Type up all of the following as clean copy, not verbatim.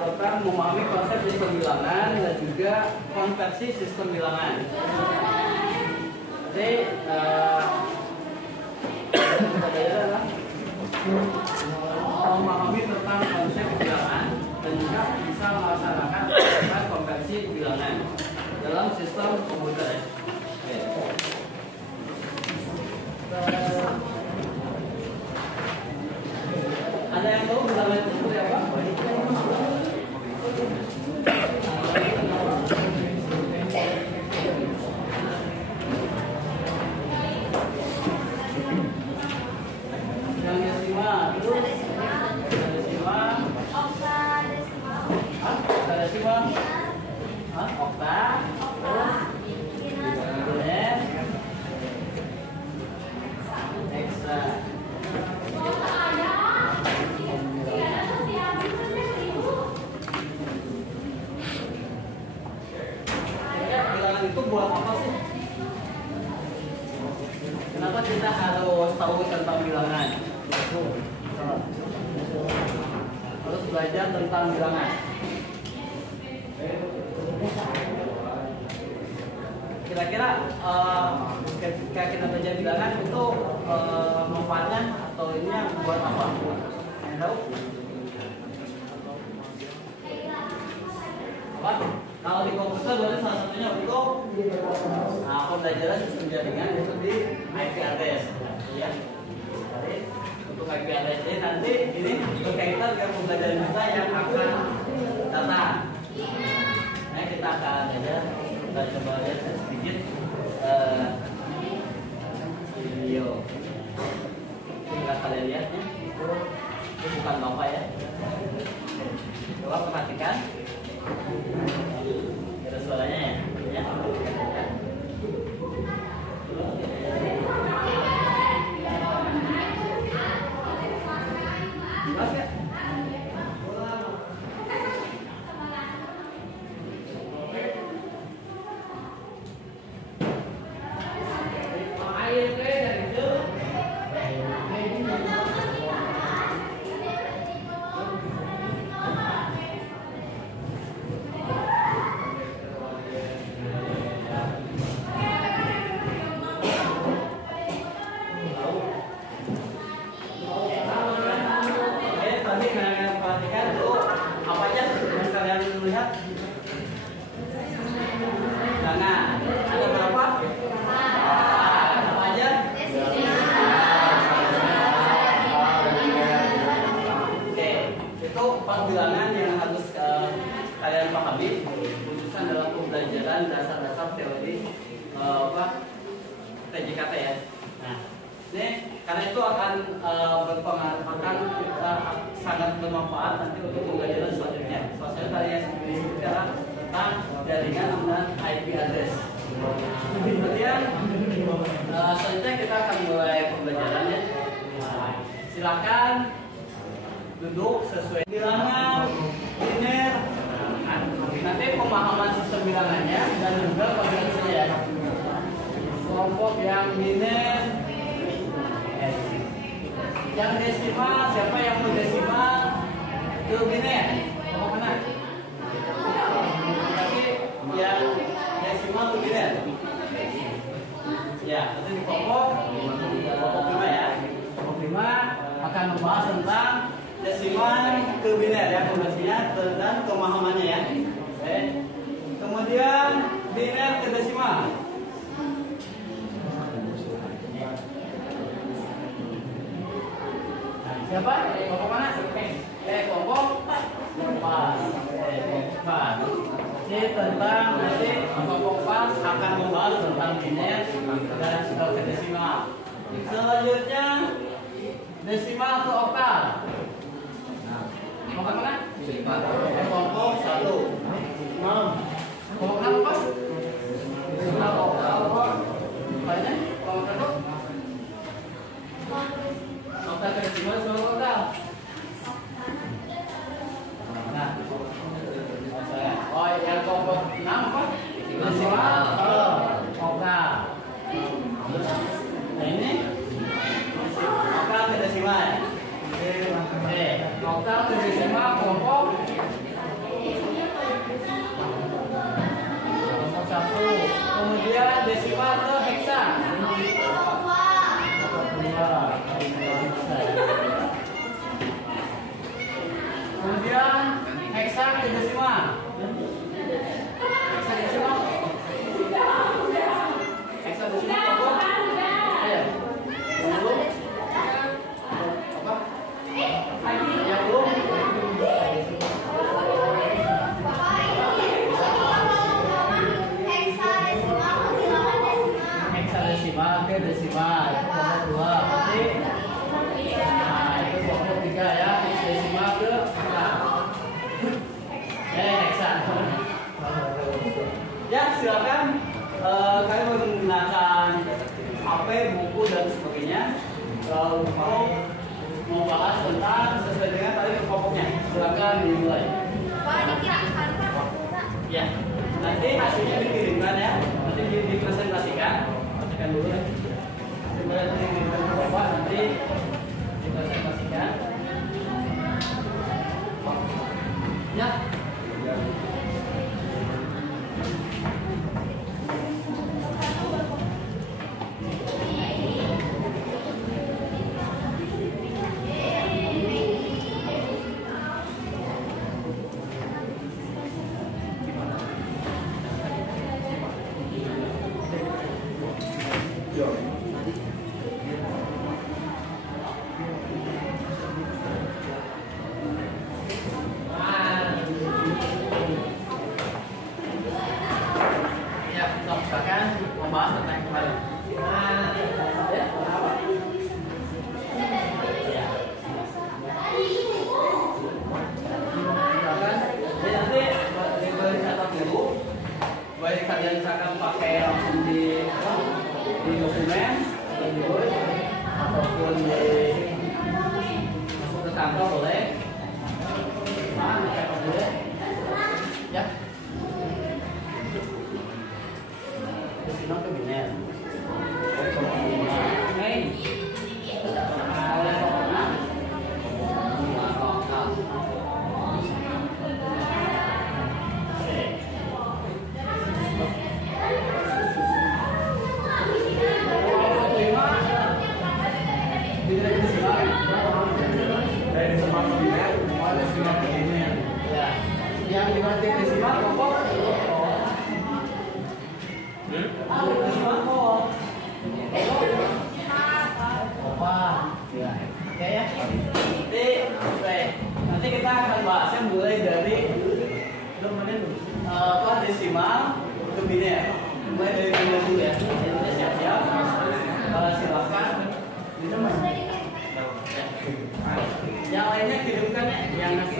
tentang memahami konsep sistem bilangan dan juga konversi sistem bilangan. Jadi memahami tentang konsep bilangan dan juga bisa melaksanakan proses konversi bilangan dalam sistem komputer. Ada yang tahu bilangan itu seperti apa? Yang desimal itu okta, hexa. Bilangan itu buat apa sih? Kenapa kita harus tahu tentang bilangan? Harus belajar tentang bilangan. Kira-kira ketika kita belajar bilangan itu manfaatnya atau ini buat apa? Yang tahu? Apa? Kalau di komputer berarti salah satunya untuk pembelajaran sistem jaringan itu di IP address, ya. Jadi untuk IP address ini nanti ini berkaitan dengan pembelajaran kita yang akan datang. Nah, kita akan kita coba lihat sedikit video. Bila kalian lihatnya, itu bukan bapak ya. Coba perhatikan. Ada suaranya ya. Jelas ya? Bilangan yang harus kalian pahami khususnya dalam pembelajaran dasar-dasar teori TJKT ya. Nah, ini karena itu akan sangat bermanfaat nanti untuk pembelajaran selanjutnya. Soalnya tadi yang bicara tentang jaringan dan IP address. Kemudian selanjutnya kita akan mulai pembelajarannya. Silakan duduk sesuai bilangan linear. Nanti pemahaman sistem bilangannya dan juga konvensinya ya. Kelompok yang linear, yang desimal, siapa yang mau desimal itu linear. Kelompok mana? Tapi yang desimal itu linear. Ya, nanti di kelompok 5 ya. Kelompok 5 akan membahas tentang desimal ke biner ya, konversinya dan pemahamannya ya. Oke. Kemudian biner ke desimal. Siapa? Kelompok mana? Kelompok 4. Ini tentang nanti kelompok 4 akan membahas tentang biner dan ke desimal. Selanjutnya desimal ke oktal. Kelompok mana? Kelompok 1. Kelompok apa? Desimal oktal. Banyak kelompok 1. Oktal ke desimal sama oktal. Nah, yang kelompok 6 apa? Desimal oktal. Nah ini oktal ke desimal. Oktal ke desimal kelompok hexadesimal. Hexadesimal. Hexadesimal apa? Ayo. Yang belum? Apa? Yang belum? Hexadesimal ke desimal. Nomor 2 berarti. Nah, itu kelompok 3 ya. Hexadesimal ke hexa. Ya, silakan kalian menggunakan HP, buku dan sebagainya. Kalau mau bahas tentang sesuai dengan tadi kelompoknya, silakan dimulai. Ya, nanti hasilnya dikirimkan ya. Nanti dipresentasikan. Pastikan dulu ya. Sebenarnya nanti dikirimkan ke Bapak, nanti dipresentasikan. Ya. Baik kalian misalkan pakai langsung di dokumen atau di Word ataupun masuk ke kantor boleh, boleh ya. Desimal ke biner. Yang dimatiin desimal kelompok desimal kok ya. Oke ya. Nanti kita akan bahasnya mulai dari desimal ke biner. Mulai dari biner dulu ya. Jadi siap-siap. Silakan. Yang lainnya kirimkan ya. Yang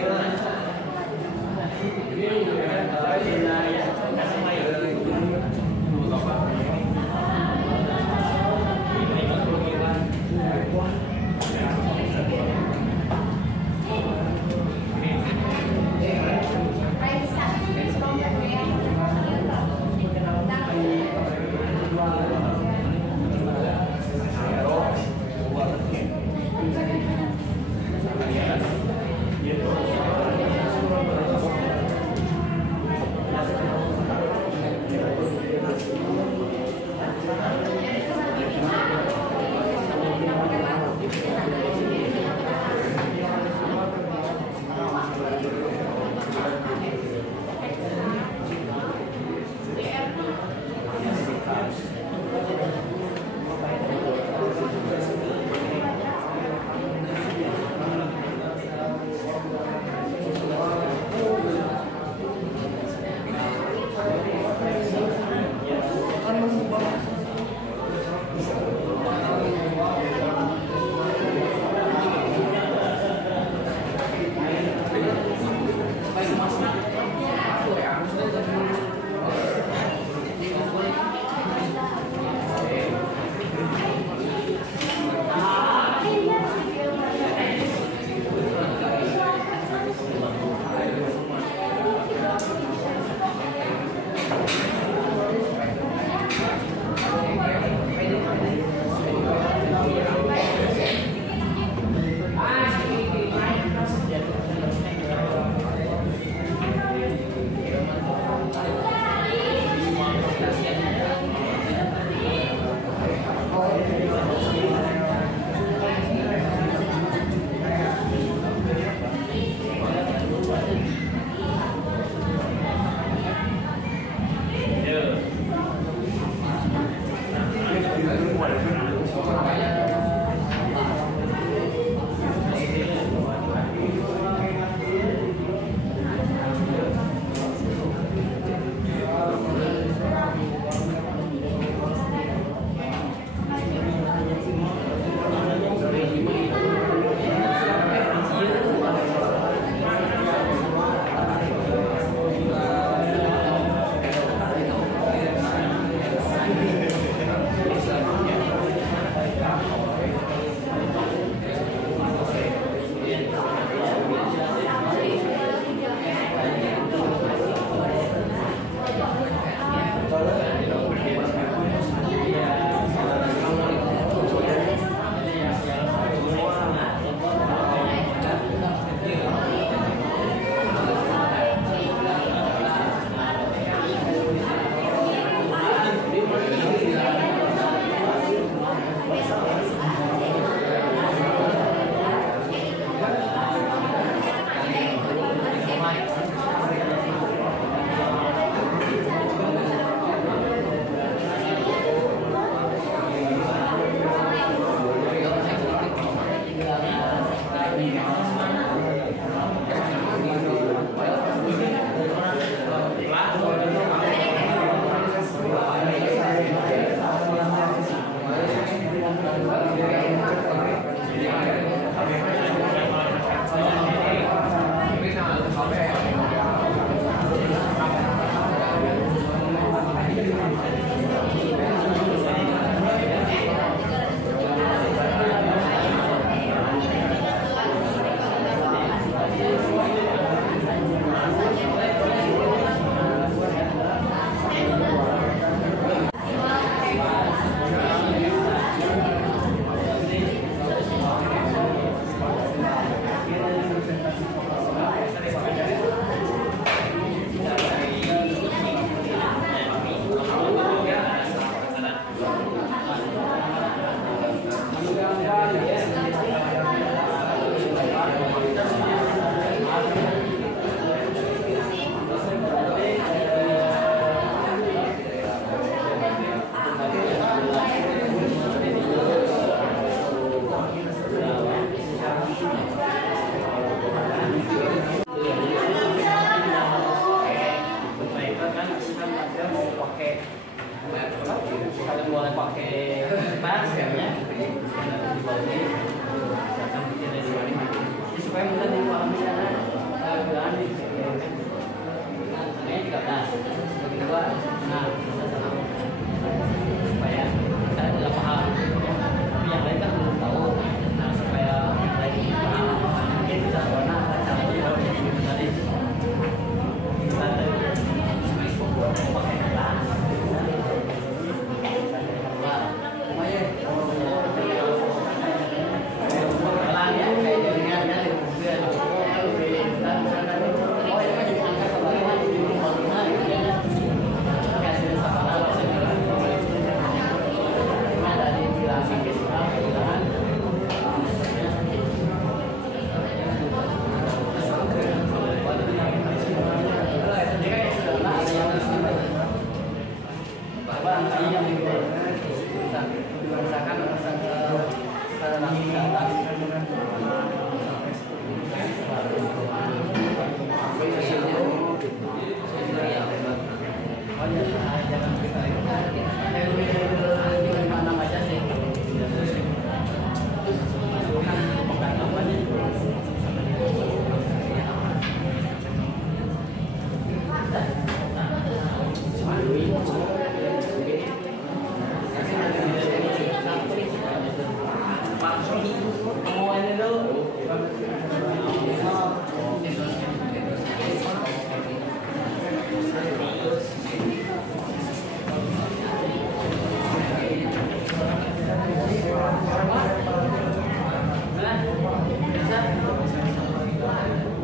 Bisa?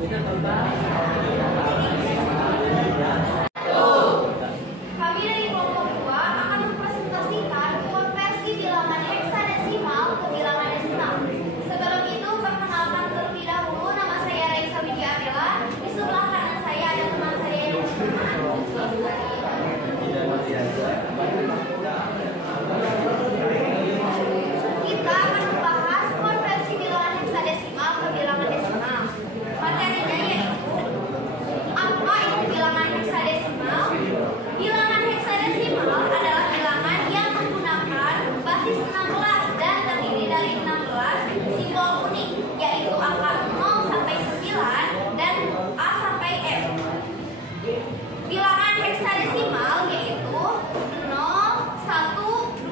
Bisa tentang Kami dari kelompok 2 akan mempresentasikan konversi bilangan heksadesimal ke bilangan desimal. Sebelum itu, perkenalkan terlebih dahulu, nama saya Raisa Widya Abela. Di sebelah kanan saya ada teman saya yang bernama. Kita akan membahas konversi bilangan heksadesimal ke bilangan desimal. Materinya yaitu apa itu bilangan heksadesimal? Bilangan heksadesimal adalah bilangan yang menggunakan basis 16 dan terdiri dari 16 simbol unik, yaitu angka 0 sampai 9 dan A sampai F. Bilangan heksadesimal yaitu 0, 1,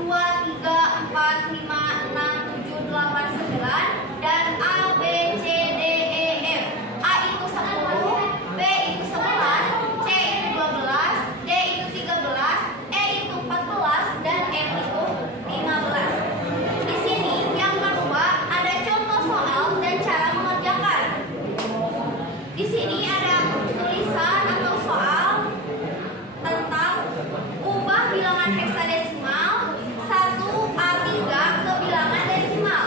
2, 3, 4, 5, 6, 7, 8, 9 dan A, B, C, D, E, F. A itu 10, B itu 11, C itu 12, D itu 13, E itu 14 dan F itu 15. Di sini yang kedua ada contoh soal dan cara mengerjakan. Di sini ada tulisan atau soal tentang ubah bilangan heksadesimal 1A3 ke bilangan desimal.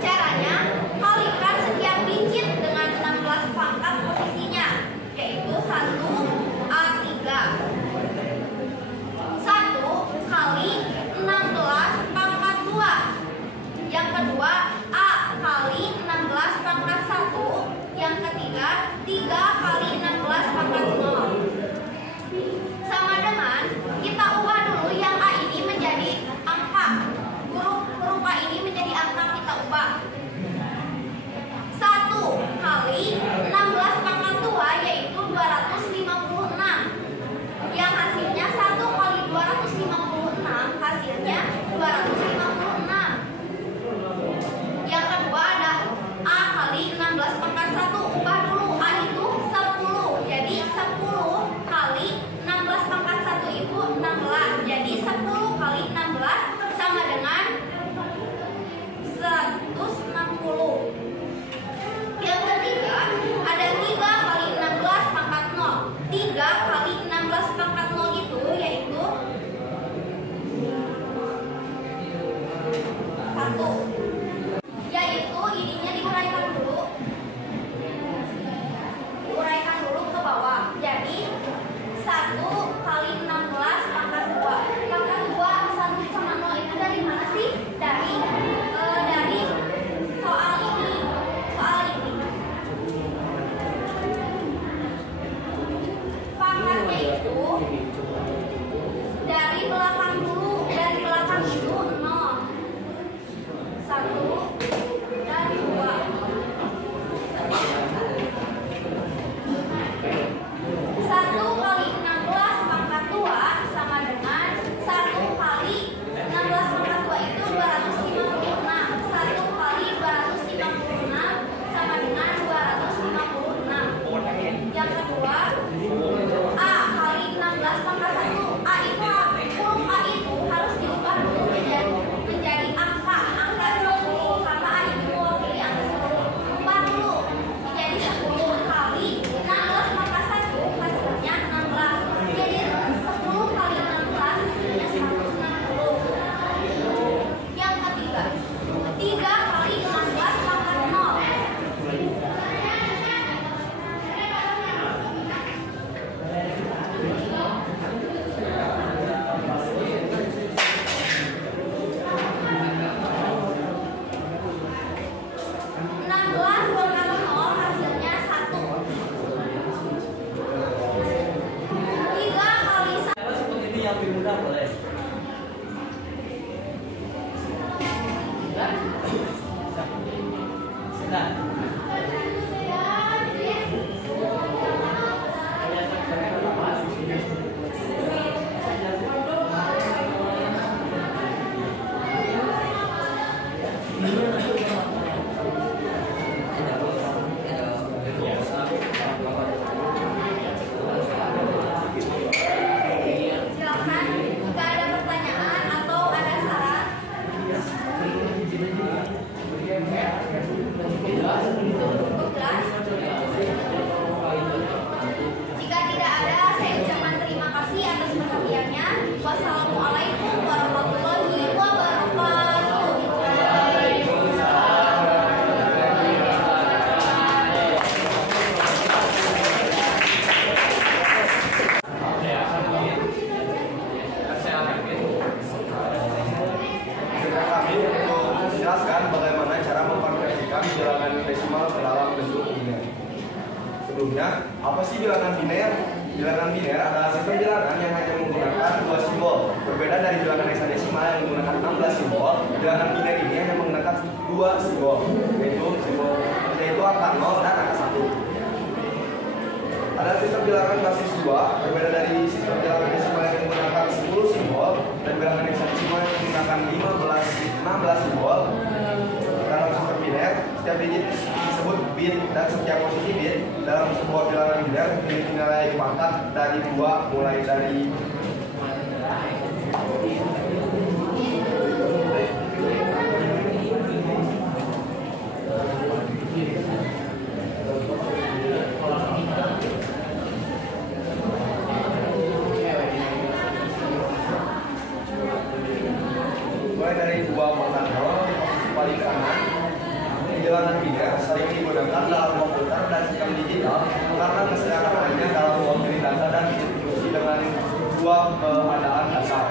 Caranya, kalikan setiap digit dengan 16 pangkat posisinya, yaitu 1A3. 1 kali 16 pangkat 2. Yang kedua, A kali 16 pangkat 1. Yang ketiga, 3 kali 16 pangkat 0. Sama dengan, kita ubah dulu yang A ini menjadi angka. Huruf A ini menjadi angka, kita ubah. 1 kali 16 pangkat 2 yaitu 256. Yang hasilnya 1 kali 256, hasilnya 256. Yang kedua ada A kali 16 pangkat 1. Ubah dulu, A itu 10. Jadi 10 kali 16 pangkat 1 itu 16. Jadi 10 kali 16 sama dengan 160. Yang ketiga ada 3 kali 16 pangkat 0. 3 kali 16 pangkat 0 itu yaitu 1. Yaitu ininya diuraikan dulu. Diuraikan dulu ke bawah. Jadi 1 kali 16 pangkat 2. Pangkat 2 1 sama 0 itu dari mana sih? Dari soal ini. Soal ini. Pangkatnya itu dari belakang dulu. Dari belakang itu 0. 1 dan 2. 1 kali 16 pangkat 2 sama dengan 1 kali 16 pangkat 2 itu 256. 1 kali 256 sama dengan 256. Yang kedua, A kali 16 pangkat 1. A itu huruf A itu harus diubah dulu menjadi angka 10 karena A itu mewakili angka 10. Ubah dulu menjadi 10 kali 16 pangkat 1, hasilnya 16. Jadi 10 kali 16 hasilnya 160. Yang ketiga, 3 kali 16 pangkat 0. 16 pangkat 0 hasilnya 1. 3 kali 1. cara seperti ini yang lebih mudah boleh. Sudah? Sudah. Silakan jika ada pertanyaan atau ada saran. sebelumnya, apa sih bilangan biner? Bilangan biner adalah sistem bilangan yang hanya menggunakan 2 simbol. Berbeda dari bilangan heksadesimal yang menggunakan 16 simbol, bilangan biner ini hanya menggunakan 2 simbol, yaitu angka 0 dan angka 1. Ada sistem bilangan basis 2, berbeda dari sistem bilangan desimal yang menggunakan 10 simbol dan bilangan heksadesimal yang menggunakan 16 simbol. Dalam sistem biner, setiap digit disebut bit dan setiap posisi bit dalam sebuah bilangan biner memiliki nilai pangkat dari 2 mulai dari paling kanan. Bilangan biner sering digunakan dalam komputer dan sistem digital karena kesederhanaannya dalam mengirim data dan distribusi dengan 2 keadaan dasar.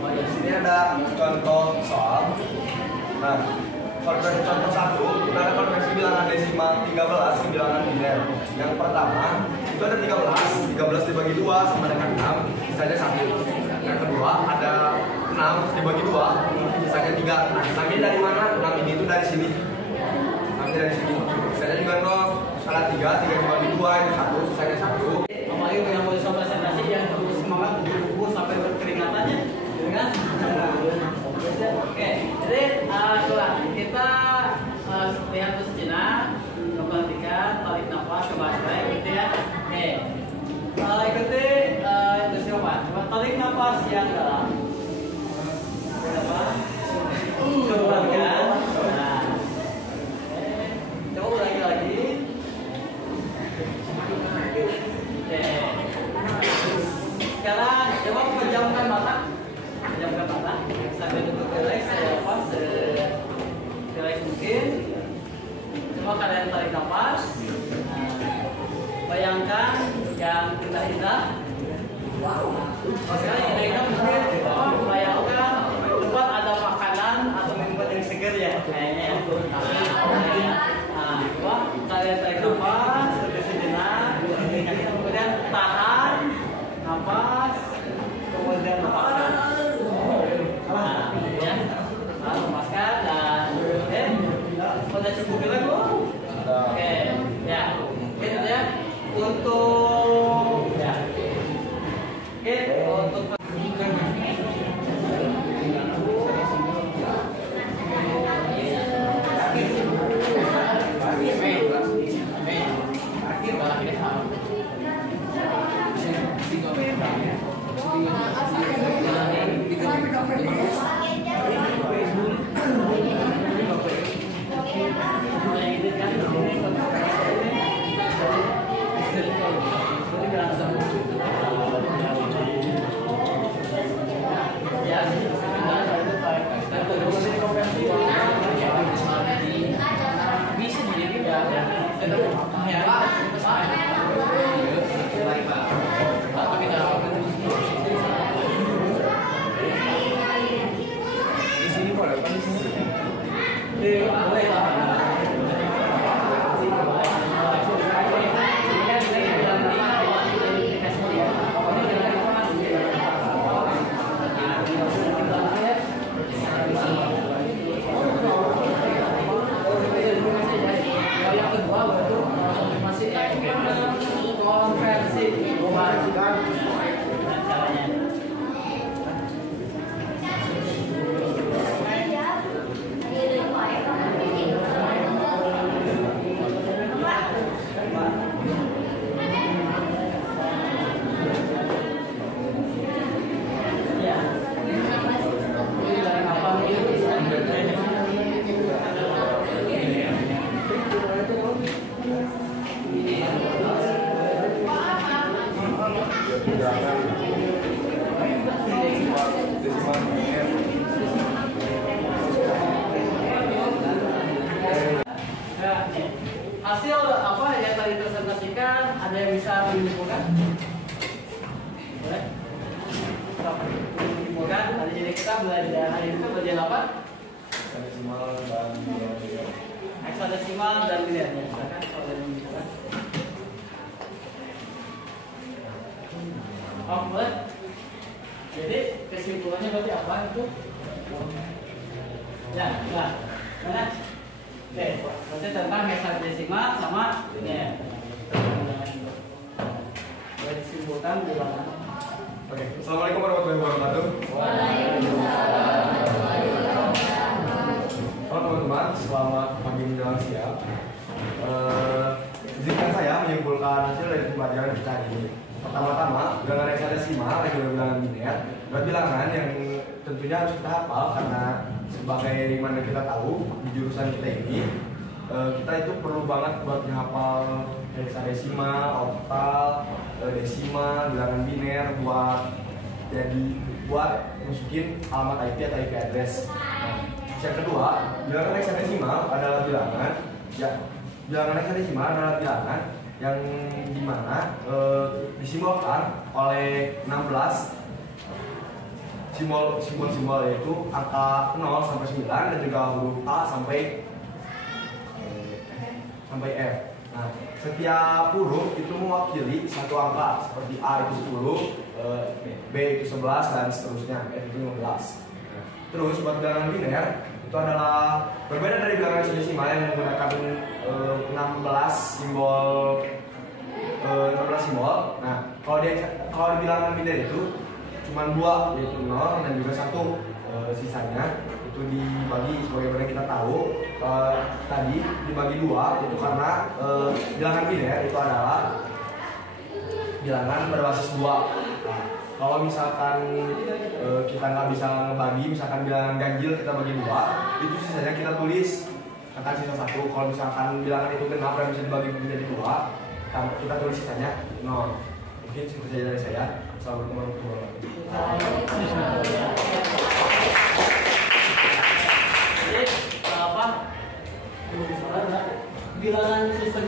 Di sini ada contoh soal. Nah, contoh 1, kita ada konversi bilangan desimal 13 ke bilangan biner. Yang pertama, itu ada 13 dibagi 2 sama dengan 6, sisanya 1. Yang kedua, ada 6 dibagi 2, sisanya 3. Nah, 6 dari mana? 6 ini itu dari sini. 6 dari sini. Sisanya juga 0. Ada 3 dibagi 2, yang 1, sisanya 1. Apalagi yang mau disoal presentasi yang terus semangat buku sampai berkeringatannya, gitu kan? Oke, jadi kita lihat terus sejenak, perhatikan, tarik nafas, coba gitu ya. Oke, ikuti instruksi Bapak. Coba tarik nafas yang dalam. Keluarkan. Nah, coba ulangi lagi. Oke. Sekarang coba pejamkan mata. Pejamkan mata. Sambil duduk relax, relax mungkin. Coba kalian tarik nafas. Bayangkan yang indah-indah. Sekarang indah-indah mungkin bayangkan tempat ada makanan atau minuman yang segar ya kayaknya ya. Coba kalian tarik nafas sejenak, kemudian tahan nafas, kemudian lepaskan. Ya, lepaskan dan udah cukup bilang belum? Oke, ya, gitu ya. Untuk ya, untuk hasil apa yang tadi presentasikan, ada yang bisa menyimpulkan? Boleh? pembelajaran itu bagian apa? Heksadesimal dan biner. Heksadesimal dan biner. Silakan kalau ada yang bisa. Oh, boleh. Jadi kesimpulannya berarti apa itu? Ya, mana? Oke, berarti tentang heksadesimal sama biner. Boleh disimpulkan bilangan. Oke, assalamualaikum warahmatullahi wabarakatuh. Halo teman-teman, selamat pagi menjelang siang. Izinkan saya menyimpulkan hasil dari pembelajaran kita ini. Pertama-tama, bilangan heksadesimal dan juga bilangan biner adalah bilangan yang tentunya harus kita hafal karena sebagai mana kita tahu di jurusan kita ini kita itu perlu banget buat menghafal heksadesimal, oktal, desimal, bilangan biner buat masukin alamat IP atau IP address. Yang kedua, bilangan heksadesimal adalah bilangan yang dimana disimbolkan oleh 16 simbol yaitu angka 0 sampai 9 dan juga huruf A sampai F. Nah, setiap huruf itu mewakili satu angka, seperti A itu 10, B itu 11 dan seterusnya, F itu 15. Terus buat bilangan biner itu adalah berbeda dari bilangan heksadesimal yang menggunakan 16 simbol. Nah, kalau di bilangan biner itu cuma 2 yaitu 0 dan juga 1. Sisanya itu dibagi sebagaimana kita tahu tadi dibagi 2 itu karena bilangan biner itu adalah bilangan berbasis 2. Nah, kalau misalkan kita nggak bisa ngebagi, misalkan bilangan ganjil kita bagi 2, itu sisanya kita tulis akan sisa 1. Kalau misalkan bilangan itu genap dan bisa dibagi menjadi 2, kita tulis sisanya 0. Mungkin segitu saja dari saya. Assalamualaikum warahmatullahi wabarakatuh. Jadi apa? Bilangan sistem